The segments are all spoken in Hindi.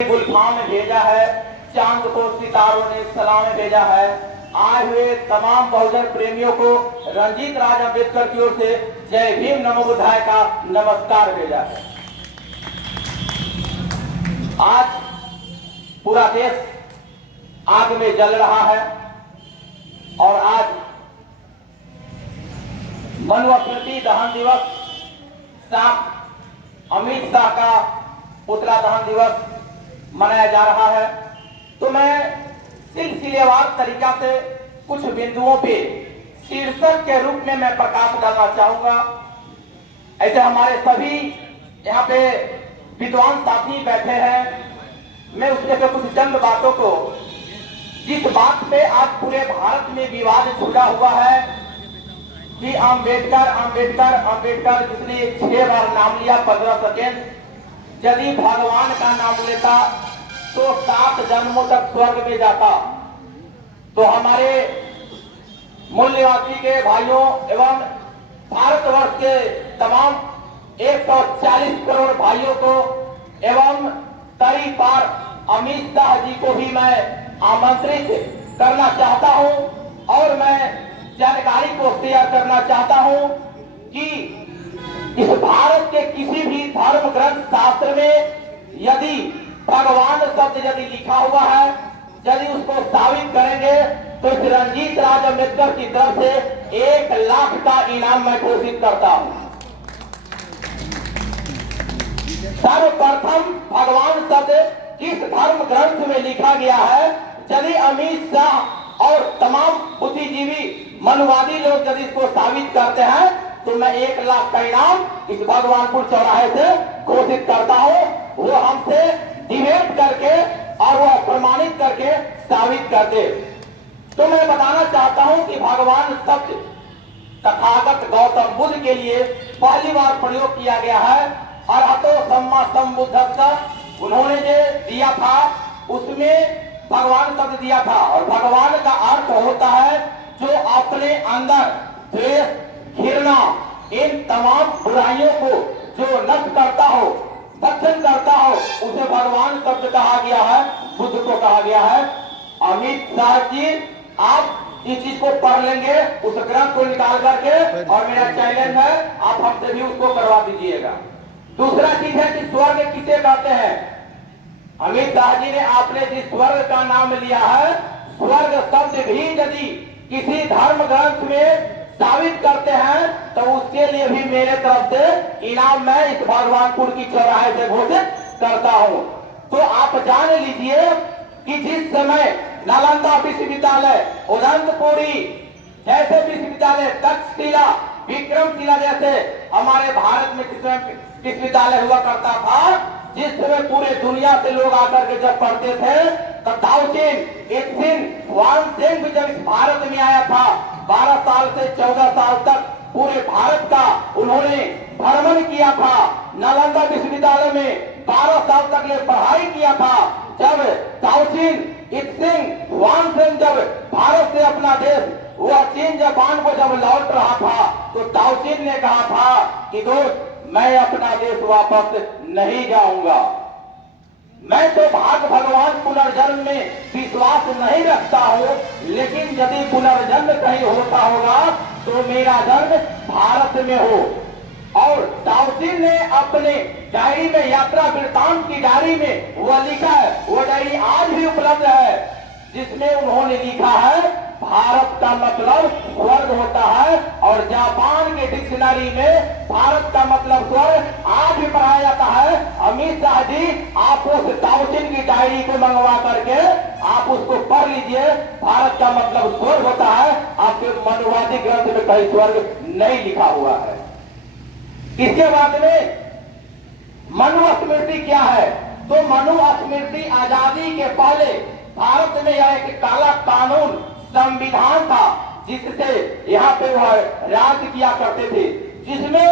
गुलफाम में भेजा है, चांद को सितारों ने सलाम में भेजा है। आए हुए तमाम बहुजन प्रेमियों को रंजीत राज अम्बेडकर की ओर से जय भीम नमो बुद्धाय का नमस्कार भेजा है। आज पूरा देश आग में जल रहा है और आज मनुस्मृति दहन दिवस, साथ अमित शाह का पुतला दहन दिवस मनाया जा रहा है। तो मैं सिलसिलेवार तरीका से कुछ बिंदुओं पे शीर्षक के रूप में मैं प्रकाश डालना चाहूंगा। ऐसे हमारे सभी यहाँ पे विद्वान साथी बैठे हैं। मैं उसमें से कुछ चंद बातों को, जिस बात पे आज पूरे भारत में विवाद छुड़ा हुआ है कि अम्बेडकर अम्बेडकर अम्बेडकर, जिसने 6 बार नाम लिया 15 सेकेंड, यदि भगवान का नाम लेता तो 7 जन्मों तक स्वर्ग में जाता। तो हमारे मूल निवासी के भाइयों एवं भारतवर्ष के तमाम 140 करोड़ भाइयों को एवं तरी पार अमित शाह जी को भी मैं आमंत्रित करना चाहता हूं और मैं जानकारी को शेयर करना चाहता हूं कि इस भारत के किसी भी धर्म ग्रंथ शास्त्र में यदि भगवान शब्द यदि लिखा हुआ है, यदि उसको साबित करेंगे तो इस रंजीत राज अम्बेडकर की तरफ से 1 लाख का इनाम मैं घोषित करता हूं। सर्वप्रथम भगवान शब्द किस धर्म ग्रंथ में लिखा गया है, यदि अमित शाह और तमाम बुद्धिजीवी मनुवादी लोग यदि इसको साबित करते हैं तो मैं 1 लाख का इनाम इस भगवानपुर चौराहे से घोषित करता हूं। वो हमसे डिबेट करके और वो प्रमाणित करके साबित कर दे। तो मैं बताना चाहता हूं कि भगवान शब्द तथागत गौतम बुद्ध के लिए पहली बार प्रयोग किया गया है। अरहतो सम्मा सम्बुद्धस्स, उन्होंने जो दिया था उसमें भगवान शब्द दिया था और भगवान का अर्थ होता है जो अपने अंदर द्वेष, घृणा, इन तमाम बुराइयों को जो नष्ट करता हो, भक्षण करता हो, उसे भगवान शब्द कहा गया है, बुद्ध को कहा गया है। अमित शाह जी, आप इस चीज को पढ़ लेंगे, उस ग्रंथ को निकाल करके, और मेरा चैलेंज है आप हमसे भी उसको करवा दीजिएगा। दूसरा चीज है कि स्वर्ग किसे कहते हैं। अमित शाह जी ने आपने जिस स्वर्ग का नाम लिया है, स्वर्ग शब्द भी यदि किसी धर्म ग्रंथ में साबित करते हैं तो उसके लिए भी मेरे तरफ से इनाम मैं इस भगवानपुर की चौराहे से घोषित करता हूं। तो आप जान लीजिए कि जिस समय नालंदा विश्वविद्यालय, उदंतपुरी जैसे विश्वविद्यालय, तक्षशिला, विक्रमशिला जैसे हमारे भारत में विश्वविद्यालय हुआ करता था, जिस समय पूरे दुनिया से लोग आकर के जब पढ़ते थे, तो ताओचीन, इत्सिन, वानसेन भी जब इस भारत में आया था, 12 साल से 14 साल तक पूरे भारत का उन्होंने भ्रमण किया था। नालंदा विश्वविद्यालय में 12 साल तक ले पढ़ाई किया था। जब ताओचीन, इत्सिन, वानसेन जब भारत से अपना देश वह चीन जापान को जब लौट रहा था, तो ताओचीन ने कहा था कि दोस्त, मैं अपना देश वापस नहीं जाऊंगा। मैं तो भाग भगवान पुनर्जन्म में विश्वास नहीं रखता हूँ, लेकिन यदि पुनर्जन्म कहीं होता होगा तो मेरा जन्म भारत में हो। और ताओचीन ने अपने डायरी में, यात्रा वृत्तांत की डायरी में वह लिखा है, वो डायरी आज भी उपलब्ध है, जिसमें उन्होंने लिखा है भारत का मतलब स्वर्ग होता है। और जापान के डिक्शनरी में भारत का मतलब स्वर्ग आज भी पढ़ाया जाता है। अमित शाह जी, आप उस ताओचीन की डायरी को मंगवा करके आप उसको पढ़ लीजिए। भारत का मतलब स्वर्ग होता है, आपके मनुवादी ग्रंथ में कहीं स्वर्ग नहीं लिखा हुआ है। इसके बाद में मनुस्मृति क्या है, तो मनुस्मृति आजादी के पहले भारत में यह एक काला कानून, संविधान था, जिससे यहाँ पे वह राज किया करते थे, जिसमें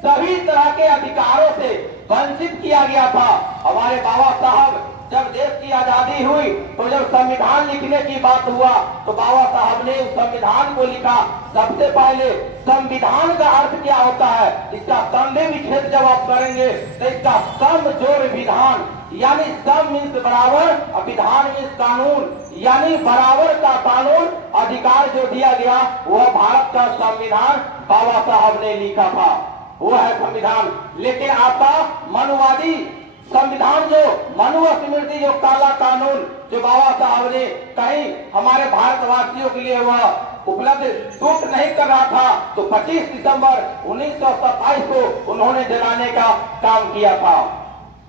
सभी तरह के अधिकारों से वंचित किया गया था। हमारे बाबा साहब जब देश की आजादी हुई तो जब संविधान लिखने की बात हुआ तो बाबा साहब ने उस संविधान को लिखा। सबसे पहले संविधान का अर्थ क्या होता है, इसका संदेह विच्छेद जब आप करेंगे तो इसका सम जोड़ विधान, यानी सब मीन्स बराबर और विधान मीन्स कानून, यानी बराबर का कानून अधिकार जो दिया गया वह भारत का संविधान बाबा साहब ने लिखा था, वो है संविधान। लेकिन आपका मनुवादी संविधान जो मनुस्मृति जो काला कानून जो बाबा साहब ने कहीं हमारे भारतवासियों के लिए वह उपलब्ध सूट नहीं कर रहा था, तो 25 दिसंबर 1927 को उन्होंने जलाने का काम किया था।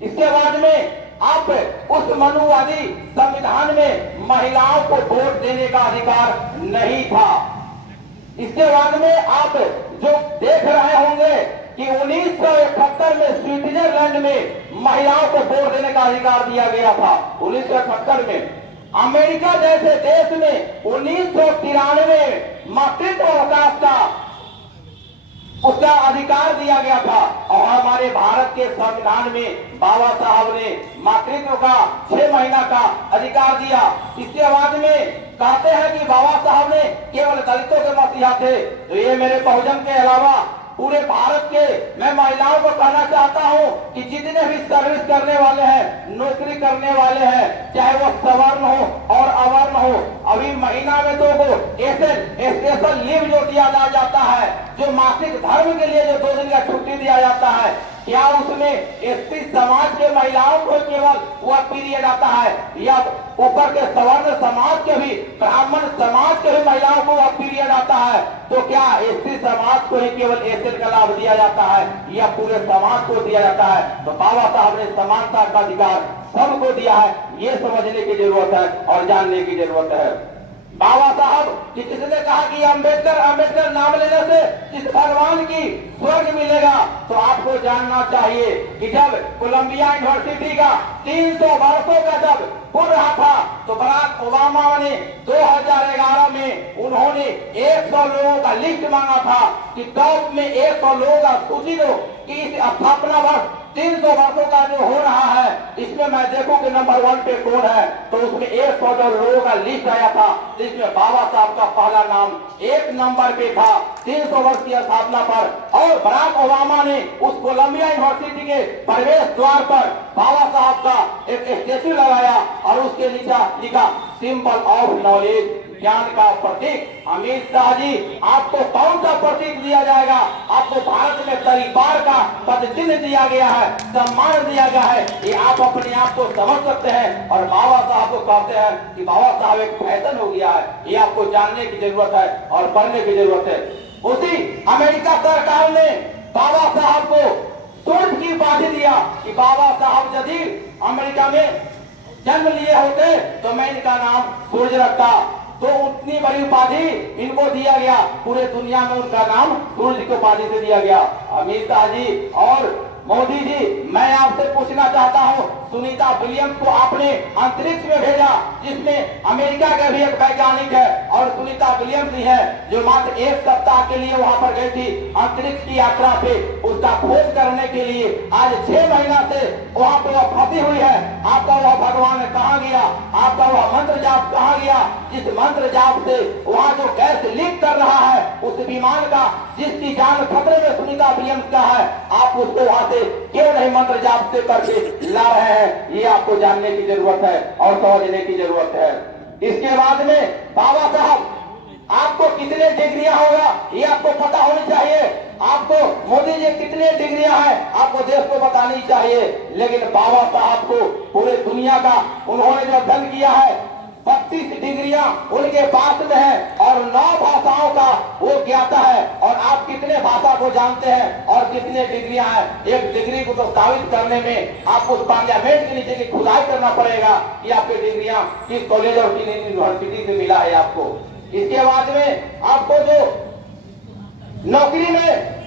इसके बाद में आप उस मनुवादी संविधान में महिलाओं को वोट देने का अधिकार नहीं था। इसके बाद में आप जो देख रहे होंगे कि 1971 में स्विट्जरलैंड में महिलाओं को वोट देने का अधिकार दिया गया था। 1971 में अमेरिका जैसे देश में 1993 में मातृत्व अवकाश का उसका अधिकार दिया गया था, और हमारे भारत के संविधान में बाबा साहब ने मातृत्व का 6 महीना का अधिकार दिया। इसके बाद में कहते हैं कि बाबा साहब ने केवल दलितों के मसीहा थे, तो ये मेरे बहुजन के अलावा पूरे भारत के मैं महिलाओं को कहना चाहता हूं कि जितने भी सर्विस करने वाले हैं, नौकरी करने वाले हैं, चाहे वो सवर्ण हो और अवर्ण हो, अभी महीना में 2 को स्पेशल लीव जो दिया जाता है, जो मासिक धर्म के लिए जो 2 दिन का छुट्टी दिया जाता है, क्या उसमें एसटी समाज के महिलाओं को केवल वह पीरियड आता है, या ऊपर के सवर्ण समाज के भी, ब्राह्मण समाज के भी महिलाओं को वह पीरियड आता है? तो क्या एसटी समाज को ही केवल एसएल का लाभ दिया जाता है या पूरे समाज को दिया जाता है? तो बाबा साहब ने समानता का अधिकार सबको दिया है, ये समझने की जरूरत है और जानने की जरूरत है। बाबा साहब कि किसने कहा कि अंबेडकर नाम लेने से इस भगवान की स्वर्ग मिलेगा, तो आपको जानना चाहिए कि जब कोलंबिया यूनिवर्सिटी का 300 वर्षों का जब हो रहा था, तो बराक ओबामा ने 2011 में उन्होंने 100 लोगों का लिस्ट मांगा था कि टॉप में 100 लोगों का सूची दो कि इस स्थापना वर्ष 300 वर्षों का जो हो रहा है, इसमें मैं देखूं कि नंबर 1 पे कौन है, तो उसमें 100 लोगों का लिस्ट आया था, जिसमें बाबा साहब का पहला नाम 1 नंबर पे था 300 वर्ष की स्थापना पर। और बराक ओबामा ने उस कोलंबिया यूनिवर्सिटी के प्रवेश द्वार पर बाबा साहब का एक स्टेचू लगाया और उसके नीचे लिखा सिंबल ऑफ नॉलेज, ज्ञान का प्रतीक। अमित शाह जी, आपको कौन सा प्रतीक दिया जाएगा? आपको भारत में परिवार का पद चिन्ह दिया गया है, सम्मान दिया गया है, ये आप अपने आप को समझ सकते हैं। और बाबा साहब को कहते हैं कि बाबा साहब एक फैशन हो गया है, ये आपको जानने की जरूरत है और पढ़ने की जरूरत है। उसी अमेरिका सरकार ने बाबा साहब को सूर्य की उपाधि दिया कि बाबा साहब यदि अमेरिका में जन्म लिए होते तो मैं इनका नाम सूर्य रखता, तो उतनी बड़ी उपाधि इनको दिया गया, पूरे दुनिया में उनका नाम सूर्य की उपाधि से दिया गया। अमित शाह जी और मोदी जी, मैं आपसे पूछना चाहता हूं, सुनीता विलियम्स को आपने अंतरिक्ष में भेजा, जिसमें अमेरिका के भी एक वैज्ञानिक है और सुनीता विलियम्स ही है, जो मात्र 1 सप्ताह के लिए वहां पर गई थी अंतरिक्ष की यात्रा पे, उसका खोज करने के लिए। आज 6 महीना से वहां पर वह फंसी हुई है। आपका वह भगवान कहाँ गया? आपका वह मंत्र जाप कहाँ गया? जिस मंत्र जाप से वहां जो गैस लीक कर रहा है, उस विमान का जिसकी जान खतरे में सुनीता विलियम्स का है, आप उसको वहां से क्यों नहीं मंत्र जाप से करके ला रहे हैं? ये आपको जानने की जरूरत है और समझने की जरूरत है। इसके बाद में बाबा साहब, आपको कितने डिग्रियां होगा ये आपको पता होनी चाहिए। आपको मोदी जी कितने डिग्रियां हैं आपको देश को बतानी चाहिए। लेकिन बाबा साहब को पूरे दुनिया का उन्होंने जो अध्ययन किया है, 32 डिग्रियां उनके पास में है और 9 भाषाओं का वो ज्ञाता है। और आप कितने भाषा को जानते हैं और कितने डिग्रियां हैं? एक डिग्री को तो साबित करने में आपको पार्लियामेंट के नीचे की खुदाई करना पड़ेगा कि आपकी डिग्रियां किस कॉलेज और किस यूनिवर्सिटी से मिला है आपको। इसके बाद में आपको जो नौकरी में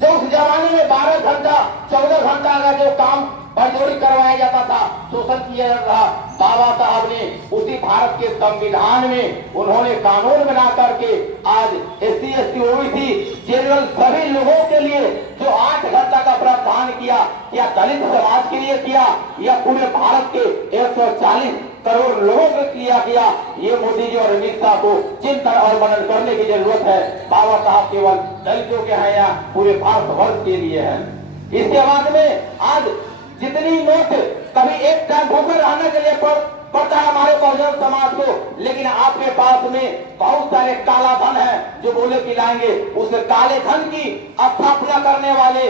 जो उस जमाने में 12 घंटा 14 घंटा का जो काम मजदूरी करवाया जाता था, शोषण किया जाता था, बाबा साहब ने उसी भारत के संविधान में उन्होंने कानून बना करके आज SC ST OBC जनरल सभी लोगों के लिए जो 8 घंटा का प्रावधान किया, या दलित समाज के लिए किया या पूरे भारत के 140 करोड़ लोगों के किया गया। ये मोदी जी और अमित शाह को चिंतन और मनन करने की जरूरत है। बाबा साहब केवल दलितों के हैं या पूरे भारत वर्ष के लिए है। इसके बाद में आज जितनी नोट कभी एक टाइम भूखे रहने के लिए पड़ता है हमारे बहुजन समाज को, लेकिन आपके पास में बहुत सारे काला धन है जो बोले कि लाएंगे। उस काले धन की स्थापना करने वाले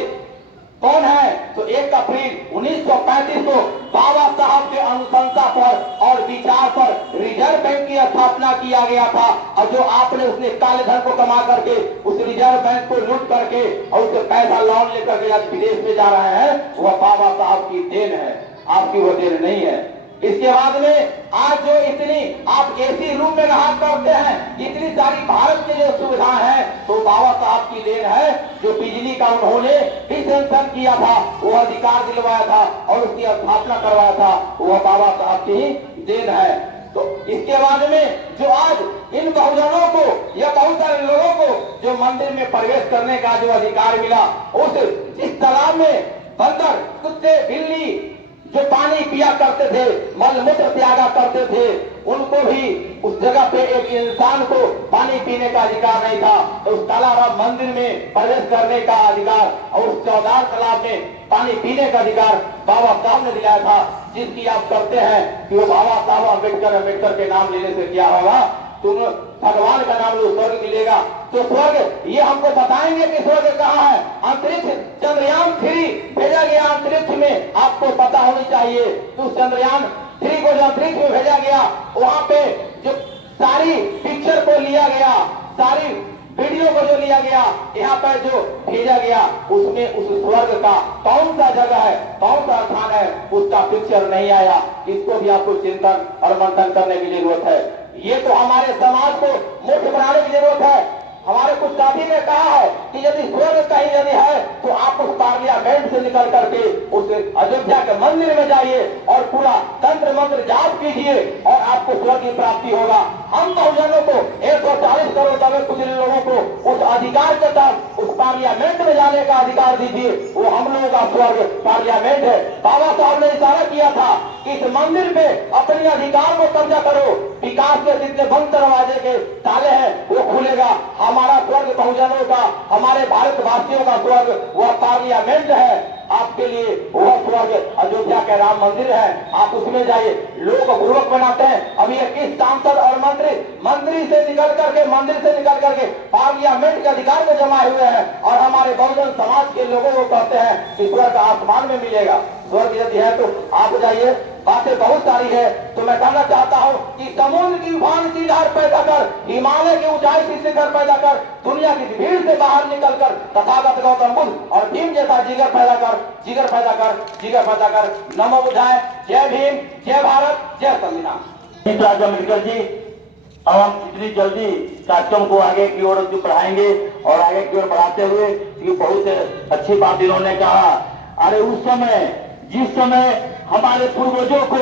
कौन है? तो 1 अप्रैल 1935 को बाबा साहब के अनुशंसा पर और विचार पर रिजर्व बैंक की स्थापना किया गया था। और जो आपने उसने काले धन को कमा करके उस रिजर्व बैंक को लूट करके और उससे पैसा लोन लेकर के आज विदेश में जा रहे हैं, वह बाबा साहब की देन है, आपकी वो देन नहीं है। इसके बाद में आज जो इतनी आप एसी रूम में रहा करते हैं, इतनी सारी भारत की जो सुविधाएं हैं, तो बाबा साहब की देन है। जो बिजली का उन्होंने भी सेंक्शन किया था, वो अधिकार दिलवाया था और उसकी स्थापना करवाया था, वह बाबा साहब की देन है। तो इसके बाद में जो आज इन बहुजनों को या बहुत सारे लोगों को जो मंदिर में प्रवेश करने का जो अधिकार मिला, उस जिस तालाब में बंदर, कुत्ते, बिल्ली जो पानी पिया करते थे, मल मूत्र त्यागा करते थे, उनको भी उस जगह पे एक इंसान को पानी पीने का अधिकार नहीं था। तो उस तालाब मंदिर में प्रवेश करने का अधिकार और उस चौदार तालाब में पानी पीने का अधिकार बाबा साहब ने दिलाया था। जिसकी आप करते हैं कि वो बाबा साहब अम्बेडकर के नाम लेने से क्या होगा, तुम भगवान का नाम लो, स्वर्ग मिलेगा। तो स्वर्ग ये हमको बताएंगे कि स्वर्ग कहाँ है। अंतरिक्ष चंद्रयान 3 भेजा गया अंतरिक्ष में, आपको पता होनी चाहिए। तो चंद्रयान 3 को जो अंतरिक्ष में भेजा गया, वहां पे जो सारी पिक्चर को लिया गया, सारी वीडियो को जो लिया गया, यहाँ पर जो भेजा गया, उसमें उस स्वर्ग का कौन सा जगह है, कौन सा स्थान है, उसका पिक्चर नहीं आया। इसको भी आपको चिंतन और मंथन करने की जरूरत है। ये तो हमारे समाज को मुख्य बनाने की जरूरत है। हमारे कुछ साथी ने कहा है कि यदि स्वर्ग कहीं यदि है तो आप उस पार्लियामेंट से निकल करके उस अयोध्या के मंदिर में जाइए और पूरा तंत्र मंत्र जाप कीजिए और आपको स्वर्ग की प्राप्ति होगा। हम बहुजनों को 140 करोड़ दबे कुछ लोगों को उस अधिकार के तहत उस पार्लियामेंट में जाने का अधिकार दीजिए। वो हम लोगों का स्वर्ग पार्लियामेंट है। बाबा साहब ने इशारा किया था कि इस मंदिर पे अपने अधिकार को कब्जा करो, विकास के जितने बंद दरवाजे के ताले हैं वो खुलेगा। हमारा स्वर्ग बहुजनों का, हमारे भारतवासियों का स्वर्ग वह पार्लियामेंट है। आपके लिए वह स्वर्ग अयोध्या के राम मंदिर है, आप उसमें जाइए। लोग बुर्बक बनाते हैं। अभी 21 सांसद और मंत्री से निकल करके पार्लियामेंट के अधिकार में जमा हुए हैं और हमारे बहुजन समाज के लोगों को कहते हैं कि स्वर्ग आसमान में मिलेगा। स्वर्ग यदि है तो आप जाइए। बातें बहुत सारी है, तो मैं कहना चाहता हूँ कि समुद्र की उफान की लहर पैदा कर, हिमालय की ऊंचाई की शिखर पैदा कर, दुनिया की भीड़ से बाहर निकल कर तथागत गौतम बुद्ध और भीम जैसा जिगर पैदा कर। नमो बुद्धाय। जय भीम, जय भारत, जय संविधान। राजा अम्बेडकर जी, अब हम जितनी जल्दी कार्यक्रम को आगे की ओर बढ़ाएंगे और आगे की ओर बढ़ाते हुए ये बहुत अच्छी बात इन्होंने कहा। अरे उस समय जिस समय हमारे पूर्वजों को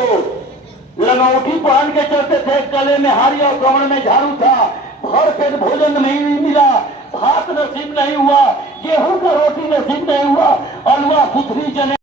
लंगोटी पहन के चलते थे, गले में हारी और कमर में झाड़ू था, भर पेट भोजन नहीं मिला, भात नसीब नहीं हुआ, गेहूं का रोटी नसीब नहीं हुआ, अलवा सुथरी जने